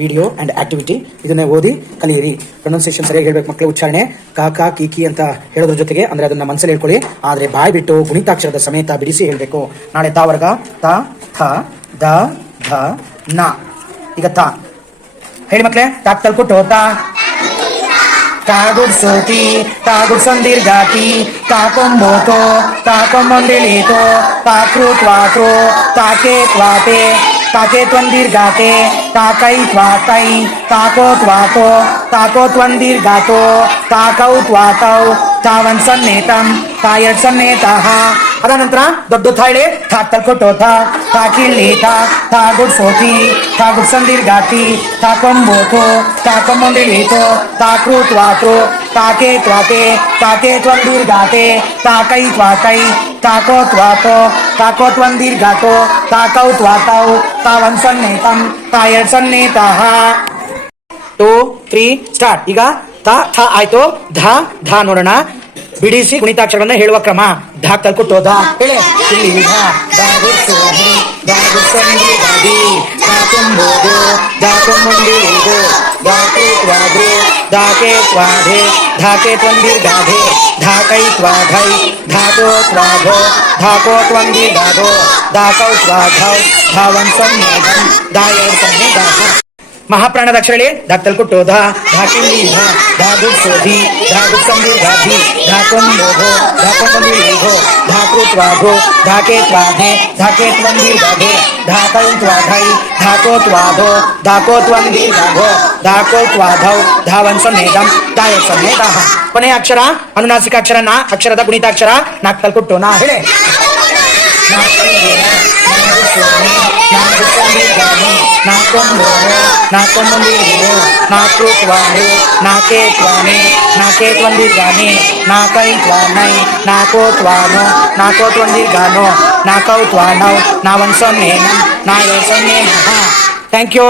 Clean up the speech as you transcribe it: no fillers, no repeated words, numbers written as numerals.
Video and activity. ಇದನ್ನೇ ಓದಿ ಕಲಿಯಿರಿ. ಪ್ರೊನೌನ್ಸಿಯೇಷನ್ ಸರಿಯಾಗಿ ಹೇಳ್ಬೇಕು ಮಕ್ಕಳು. ಉಚ್ಚಾರಣೆ ಕಾಕಾ ಕೀಕಿ ಅಂತ ಹೇಳೋದ್ರ ಜೊತೆಗೆ ಅಂದ್ರೆ ಅದನ್ನ ಮನಸ್ಸಲ್ಲಿ ಹೇಳ್ಕೊಳ್ಳಿ. ಆದ್ರೆ ಬಾಯ್ ಬಿಟ್ಟು ಗುಣಿತಾಕ್ಷರದ ಸಮೇತ ಬಿಡಿಸಿ ಹೇಳ್ಬೇಕು. ನಾಳೆ ತಾ ವರ್ಗ ತ ಥ ದ ಧ ನ. ಈಗ ತಾ ಹೇಳಿ ಮಕ್ಳೇ. ತಾಕ್ ತಲ್ಕೊಟ್ಟು ತಾ ತಾಗುಡ್ಸೋತಿ ತಾಗುಡ್ಸೊಂದಿರ್ಗಾತಿ ತಾಕೊಂಬೋತೋ ತಾಕೊಂಬೊಂದಿಳೀತೋ ತಾಕ್ರು ತ್ವಾತ್ರೋ ತಾಕೆ ತ್ವಾತೆ ತಾಕೆ ತ್ವಂದಿರ್ಗಾತೆ ತಾಕೈ ತ್ವಾತೈ ತಾಕೋ ತ್ವಾತೋ ತಾಕೋ ತ್ವಂದಿರ್ಗಾತೋ ತಾಕೌ ತ್ವಾತೌ ತಾವನ್ ಸನ್ನೇತಂ ತಾಯಡ್ ಸನ್ನೇತಃ. ಅದ ನಂತರ ದೊಡ್ಡ ಥಾಳೆ ಥಾ ತಲ್ಕೊಟ್ಟೋ ಥಾ ಕಿಳ್ಳೀತ ಥಾ ಗುಡ್ಸೋತಿ ಥಾ ಗುಡ್ಸಂದಿರ್ಗಾತಿ ತಾಕೊಂಬೋತೋ ತಾಕೊಂಬೊಂದಿಳೀತೋ ತಾಕ್ರು ತ್ವಾತ್ರೋ ತಾಕೆ ತ್ವಾತೆ ತಾಕೆ ತ್ವಂದಿರ್ಗಾತೆ ತಾಕೈ ತ್ವಾತೈ ತಾಕೋ ತ್ವಾತೋ ತಾಕೋ ತ್ವಂದಿರ್ಗಾತೋ ತಾಕೌ ತ್ವಾತೌ ತಾವನ್ ಸನ್ನೇತಂ ತಾಯಡ್ ಸನ್ನೇತಃ. 2, 3 ಸ್ಟಾರ್ಟ್. ಈಗ ತ ಥ ಆಯ್ತು. ಧ ಧ ನೋಡೋಣ. ಬಿಡಿಸಿ ಗುಣಿತಾಕ್ಷರಗಳನ್ನ ಹೇಳುವ ಕ್ರಮ. ಧ ತಲ್ಕೊಟ್ಟೋ ಧ ಹೇಳಿ. ಇಲ್ಲಿ ಧ ಧ ಗುಡ್ಸೋದಿ ಧ ಗುಡ್ಸೊಂದಿರ್ಗಾದಿ ಧ ತುಂಬೋದು ಧ ತುಂಬೊಂದಿಳಿದು ಧ ತ್ವಾದ್ರಿ ಧ ಕೆ ತ್ವಾಧೆ ಧ ಕೆ ತ್ವಂದಿರ್ಗಾಧೆ ಧ ಕೈ ತ್ವಾಧೈ ಧಾತೋ ತ್ವಾಧೋ ಧಾಕೋ ತ್ವಂದಿರ್ಗಾಧೋ ಧಾಕೌ ತ್ವಾಧೌ ಧಾವನ್ ಸನ್ನೇಧಂ ಧಾಯಡ್ ಸನ್ನೇಧಃ. ಮಹಾಪ್ರಾಣದ ಅಕ್ಷರ ಹೇಳಿ. ಧಾಕ್ ತಲ್ಕೊಟ್ಟೋ ಧ ಧಾಕಿಲ್ಲಿ ಧ ಧಾ ಗುಡ್ಸೋಧಿ ಧಾ ಗುಡ್ಸಂದಿರ್ಗಾಧಿ ಧಾಕೊಂಬೋಧೋ ಧಾಕೊಂಬಂದಿಳಿಧೋ ಧಾಕೃ ತ್ವಾಧೋ ಧಾಕೆ ತ್ವಾಧೆ ಧಾಕೆ ತ್ವಂದಿರ್ಗಾಧೆ ಧಾಕೌ ತ್ವಾಧೈ ಧಾಕೋ ತ್ವಾಧೋ ಧಾಕೋ ತ್ವಂದಿರ್ಗಾಧೋ ಧಾಕೋ ತ್ವಾಧೌ ಧಾವನ್ ಸನ್ನೇಧಂ ಧಾಯಡ್ ಸನ್ನೇಧಃ. ಕೊನೆಯ ಅಕ್ಷರ ಅನುನಾಸಿಕ ಅಕ್ಷರ ನ. ಅಕ್ಷರದ ಗುಣಿತಾಕ್ಷರ ನಾಕ್ ತಲ್ಕೊಟ್ಟೋ ನಾ ಹೇಳಿ. ನಾಕೊಂಬಂದಿರು ನಾಕು ತ್ವಾನು ನಾಕೆ ತ್ವಾನೆ ನಾಕೆ ತ್ವಂದಿರ್ಗಾನೆ ನಾಕೈ ತ್ವಾನೈ ನಾಕೋ ತ್ವಾನೋ ನಾಕೋ ತ್ವಂದಿರ್ಗಾನೋ ನಾಕೌ ತ್ವಾನೌ ನಾವನ್ ಸೊನ್ನೇನಂ ನಾಯಡ್ ಸೊನ್ನೇನಃ. Thank you.